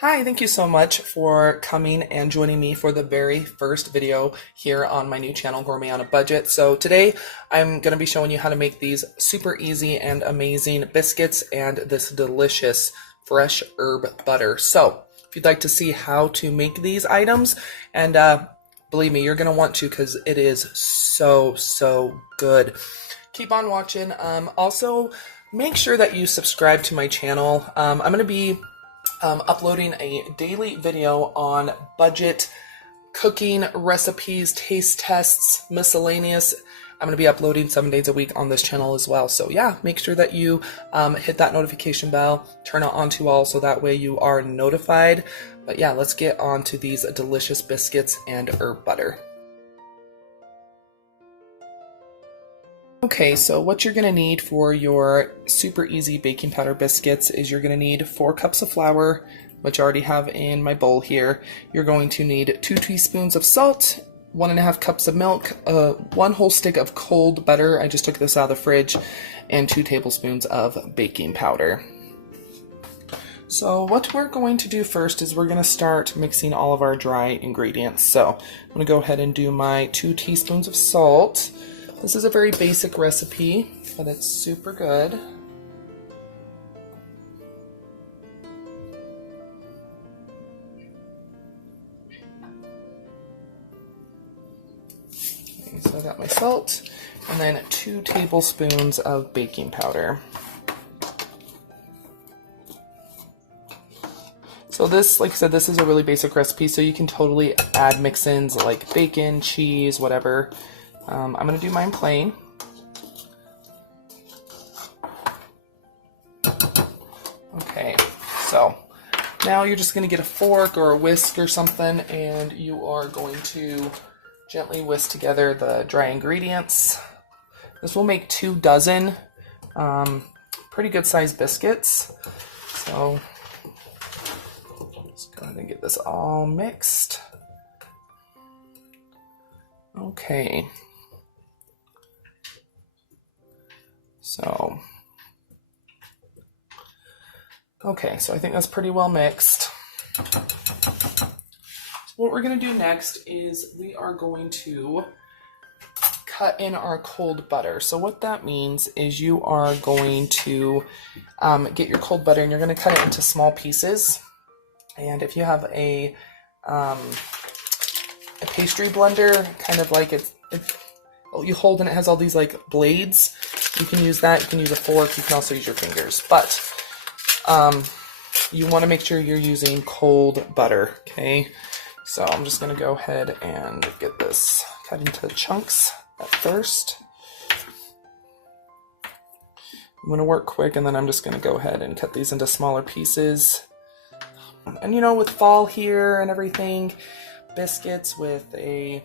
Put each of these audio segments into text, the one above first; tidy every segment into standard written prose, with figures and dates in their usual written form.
Hi, thank you so much for coming and joining me for the very first video here on my new channel, Gourmet on a Budget. So today I'm going to be showing you how to make these super easy and amazing biscuits and this delicious fresh herb butter. So if you'd like to see how to make these items, and believe me, you're going to want to because it is so good. Keep on watching. Also, make sure that you subscribe to my channel. I'm going to be uploading a daily video on budget cooking recipes, taste tests, miscellaneous. I'm going to be uploading 7 days a week on this channel as well. So yeah, make sure that you hit that notification bell, turn it on to all so that way you are notified. But yeah, let's get on to these delicious biscuits and herb butter. Okay, so what you're going to need for your super easy baking powder biscuits is you're going to need 4 cups of flour, which I already have in my bowl here. You're going to need 2 teaspoons of salt, 1.5 cups of milk, 1 whole stick of cold butter, I just took this out of the fridge, and 2 tablespoons of baking powder. So what we're going to do first is we're going to start mixing all of our dry ingredients. So I'm going to go ahead and do my 2 teaspoons of salt. This is a very basic recipe, but it's super good. Okay, so I got my salt, and then 2 tablespoons of baking powder. So this, like I said, this is a really basic recipe, so you can totally add mix-ins like bacon, cheese, whatever. I'm going to do mine plain. Okay, so now you're just going to get a fork or a whisk or something, and you are going to gently whisk together the dry ingredients. This will make 2 dozen pretty good sized biscuits. So let's go ahead and get this all mixed. Okay. So I think that's pretty well mixed. So what we're going to do next is we are going to cut in our cold butter. So what that means is you are going to get your cold butter and you're going to cut it into small pieces. And if you have a pastry blender, kind of like you hold and it has all these like blades, you can use that. You can use a fork. You can also use your fingers, but you want to make sure you're using cold butter. Okay, so I'm just going to go ahead and get this cut into chunks at first. I'm going to work quick, and then I'm just going to go ahead and cut these into smaller pieces. And you know, with fall here and everything, biscuits with a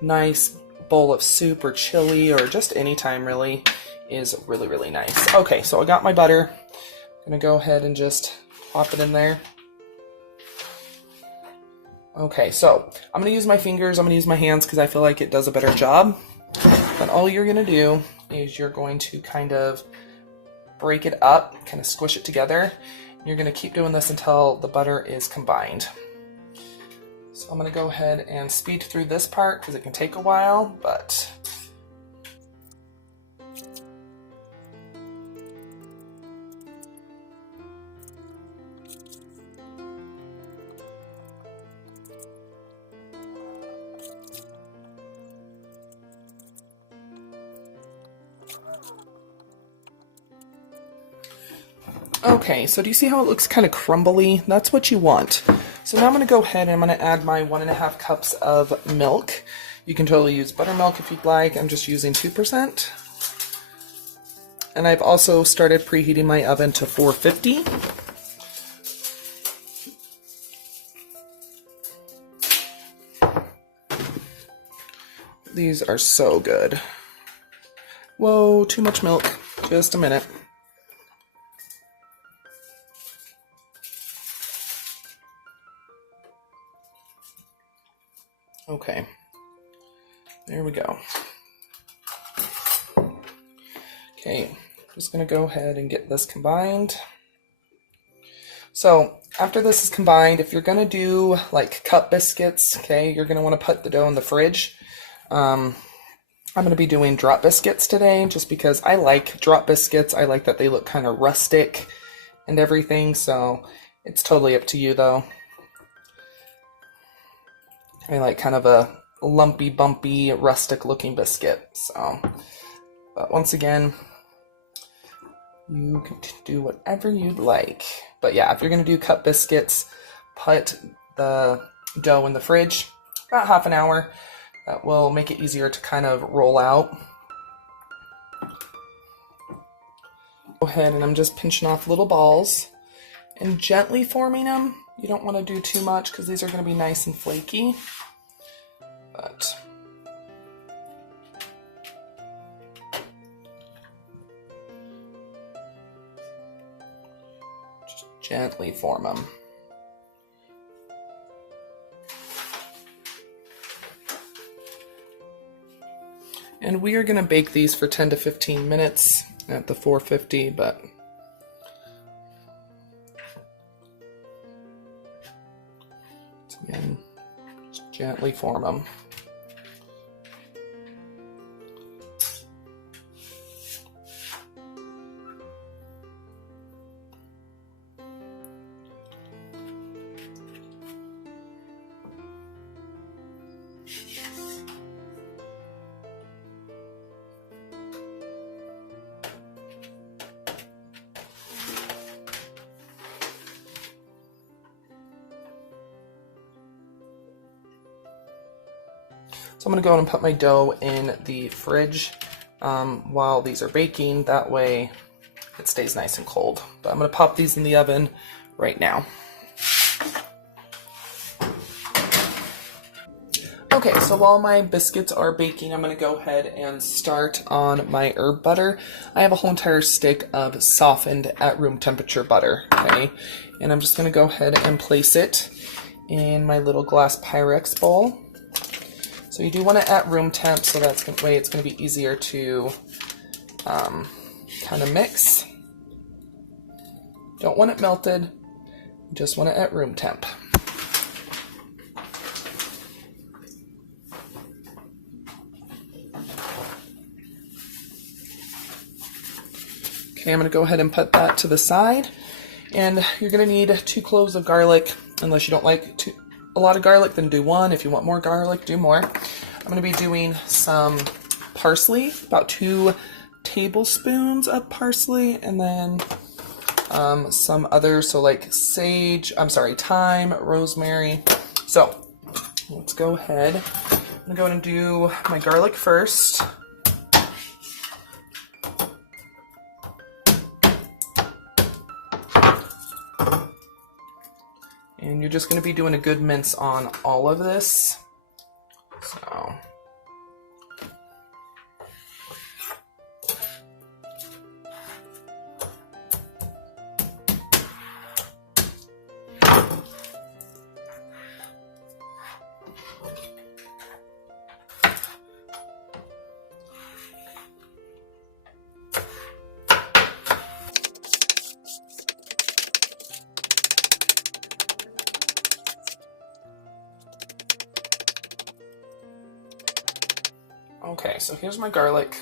nice bowl of soup or chili or just any time really is really nice. Okay, so I got my butter. I'm gonna go ahead and just pop it in there. Okay, so I'm gonna use my fingers, I'm gonna use my hands because I feel like it does a better job. But all you're gonna do is you're going to kind of break it up, kind of squish it together. You're gonna keep doing this until the butter is combined. So I'm going to go ahead and speed through this part because it can take a while, but okay, so do you see how it looks kind of crumbly? That's what you want. So now I'm going to go ahead and I'm going to add my 1.5 cups of milk. You can totally use buttermilk if you'd like. I'm just using 2%. And I've also started preheating my oven to 450. These are so good. Whoa, too much milk. Just a minute. Okay, there we go. Okay, just gonna go ahead and get this combined. So after this is combined, if you're gonna do like cup biscuits, okay, you're gonna want to put the dough in the fridge. I'm gonna be doing drop biscuits today just because I like drop biscuits. I like that they look kind of rustic and everything, so it's totally up to you though. I like kind of a lumpy, bumpy, rustic looking biscuit. So, but once again, you can do whatever you'd like. But yeah, if you're gonna do cup biscuits, put the dough in the fridge about half an hour. That will make it easier to kind of roll out. Go ahead, and I'm just pinching off little balls and gently forming them. You don't want to do too much because these are going to be nice and flaky. But just gently form them. And we are going to bake these for 10 to 15 minutes at the 450, but again, just gently form them. So I'm going to go and put my dough in the fridge while these are baking. That way it stays nice and cold. But I'm going to pop these in the oven right now. Okay, so while my biscuits are baking, I'm going to go ahead and start on my herb butter. I have a whole entire stick of softened at room temperature butter, okay? And I'm just going to go ahead and place it in my little glass Pyrex bowl. So you do want it at room temp, so that's the way it's going to be easier to kind of mix. Don't want it melted, you just want it at room temp. Okay, I'm going to go ahead and put that to the side. And you're going to need 2 cloves of garlic, unless you don't like a lot of garlic, then do 1. If you want more garlic, do more. I'm going to be doing some parsley, about 2 tablespoons of parsley, and then some others, so like thyme, rosemary. So let's go ahead. I'm going to do my garlic first. And you're just going to be doing a good mince on all of this. So okay, so here's my garlic.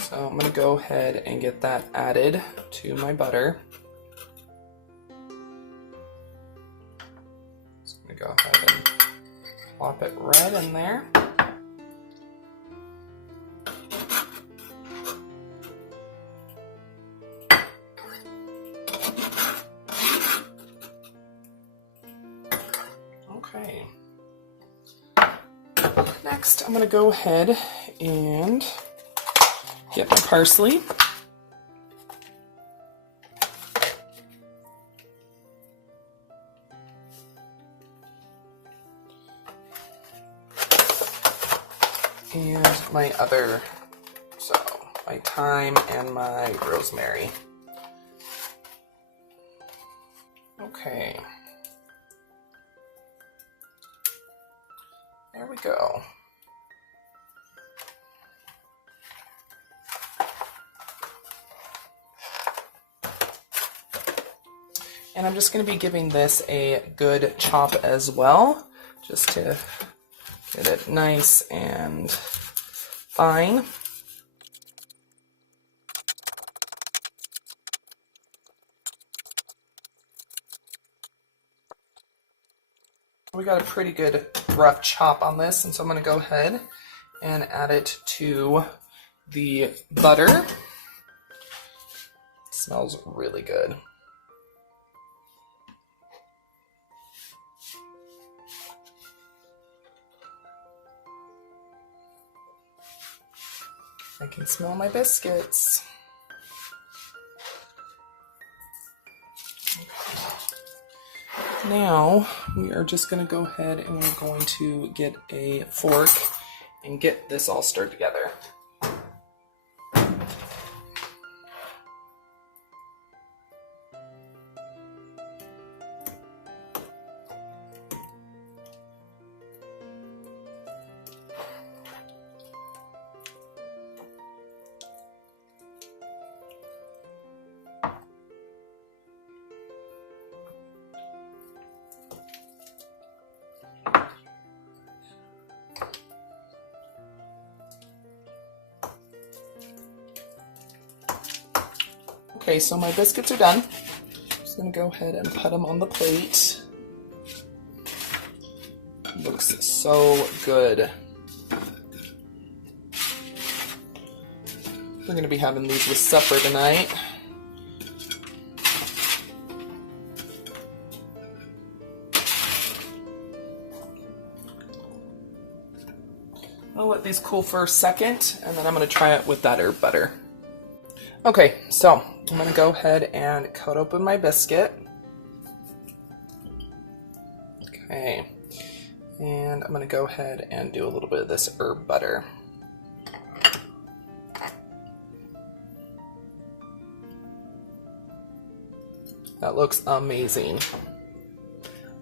So I'm going to go ahead and get that added to my butter. So I'm going to go ahead and plop it right in there. Okay. Next, I'm going to go ahead and get my parsley. And my my thyme and my rosemary. Okay. There we go. And I'm just going to be giving this a good chop as well, just to get it nice and fine. We got a pretty good rough chop on this, and so I'm going to go ahead and add it to the butter. It smells really good. I can smell my biscuits. Now we are just going to go ahead and we're going to get a fork and get this all stirred together. Okay, so my biscuits are done. I'm just gonna go ahead and put them on the plate. Looks so good. We're gonna be having these with supper tonight. I'll let these cool for a second, and then I'm gonna try it with that herb butter. Okay, so I'm gonna go ahead and cut open my biscuit. Okay, and I'm gonna go ahead and do a little bit of this herb butter. That looks amazing.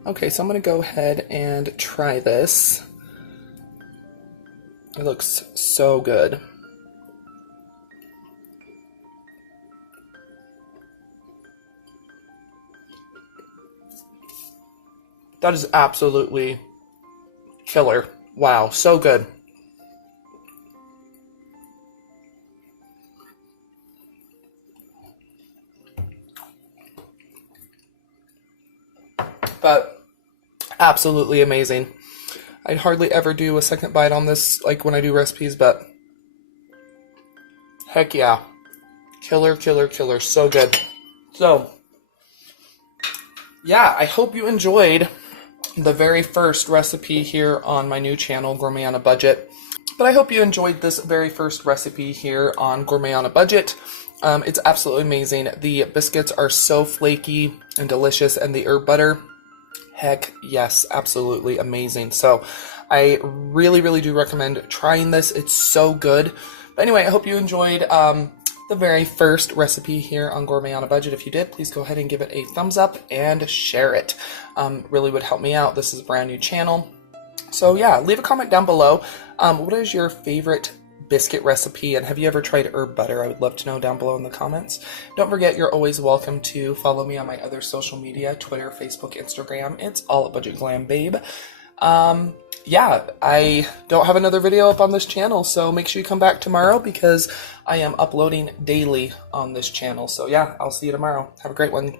Okay, so I'm gonna go ahead and try this. It looks so good. That is absolutely killer. Wow, so good. But absolutely amazing. I'd hardly ever do a second bite on this, like when I do recipes, but heck yeah. Killer, killer, killer. So good. So, yeah, I hope you enjoyed the very first recipe here on my new channel, Gourmet on a Budget. But I hope you enjoyed this very first recipe here on Gourmet on a Budget. It's absolutely amazing. The biscuits are so flaky and delicious, and the herb butter, heck yes, absolutely amazing. So I really, really do recommend trying this. It's so good. But anyway, I hope you enjoyed the very first recipe here on Gourmet on a Budget. If you did, please go ahead and give it a thumbs up and share it. Really would help me out. This is a brand new channel. So yeah, leave a comment down below. What is your favorite biscuit recipe, and have you ever tried herb butter? I would love to know down below in the comments. Don't forget, you're always welcome to follow me on my other social media, Twitter, Facebook, Instagram. It's all at Budget Glam Babe. Yeah, I don't have another video up on this channel, so make sure you come back tomorrow because I am uploading daily on this channel. So yeah, I'll see you tomorrow. Have a great one.